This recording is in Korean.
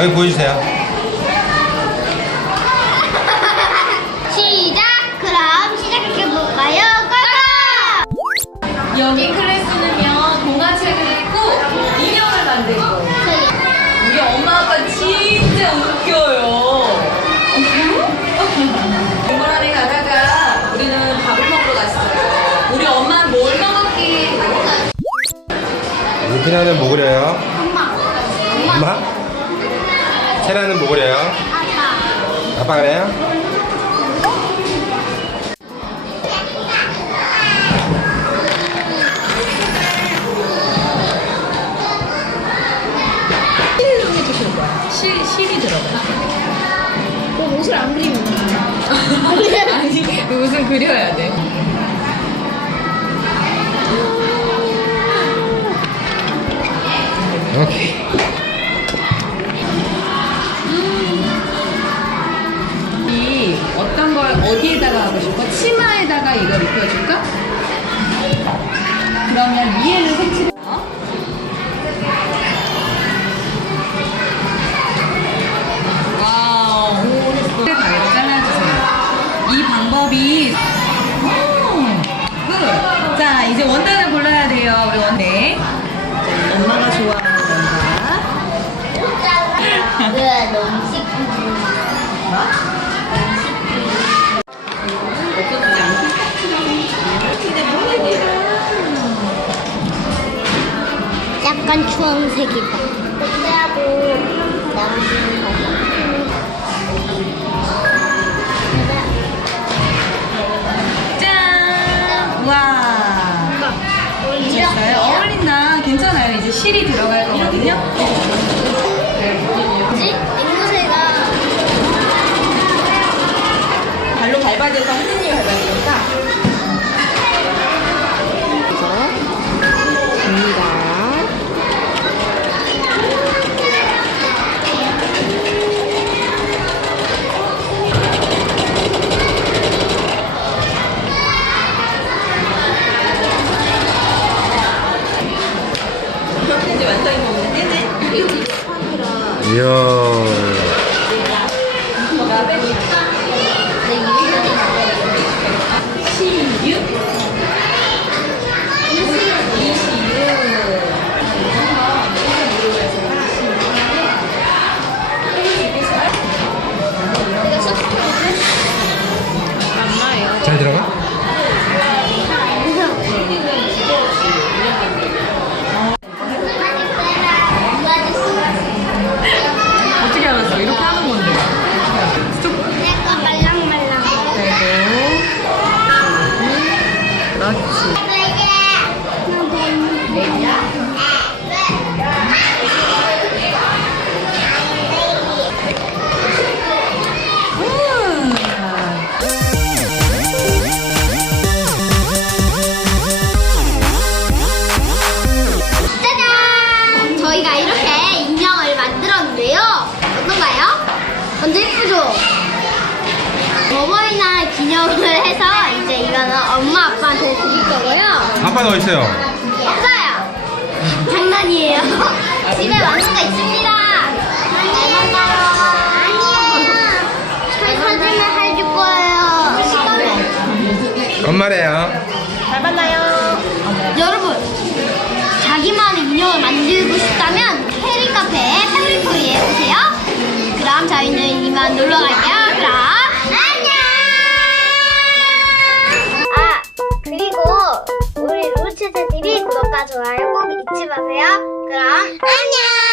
여기 보여주세요. 시작! 그럼 시작해볼까요? 고고! 여기 클래스는요 동화책을 읽고 인형을 만들 거예요. 저희 우리 엄마 아빠 진짜 웃겨요. 동물원에 가다가 우리는 밥을 먹으러 갔어요. 우리 엄마는 뭘 먹었기? 루피나는 뭐 그려요? 엄마. 엄마. 세라는 뭐 그려요? 아빠. 아빠 그래요? 실, 실이 들어가. 그 옷을 안 그리면 아니, 무슨 그려야 돼. 어디에다가 하고 싶어? 치마에다가 이걸 입혀줄까? 그러면 위에는 색칠을 어? 와우 가위로 잘라주세요 이 방법이 오, 굿. 자 이제 원단을 골라야 돼요 우리 원대 엄마가 좋아하는 원단 네, 너무. 없어 약간 주황색이다. 그때하고 남는 거. 짠! 와! 됐어요? 어울린다. 괜찮아요. 이제 실이 들어갈 거거든요. 뭐지? 앵무새가 발로 밟아야 돼서 밟아야 이 완전 예쁘죠? 어버이날 기념을 해서 이제 이거는 엄마 아빠한테 드릴 거고요. 아빠는 어디 있어요? 없어요. 장난이에요. 집에 많은 거 있습니다. 잘 만나요. 아니에요. 저희 사진을 해줄 거예요. 시간을. 엄마래요. 잘 만나요. 여러분, 자기만의 인형을 만들고 싶다면 놀러 갈게요. 그럼 안녕. 아 그리고 우리 루치즈 TV 구독과 좋아요 꼭 잊지 마세요. 그럼 안녕.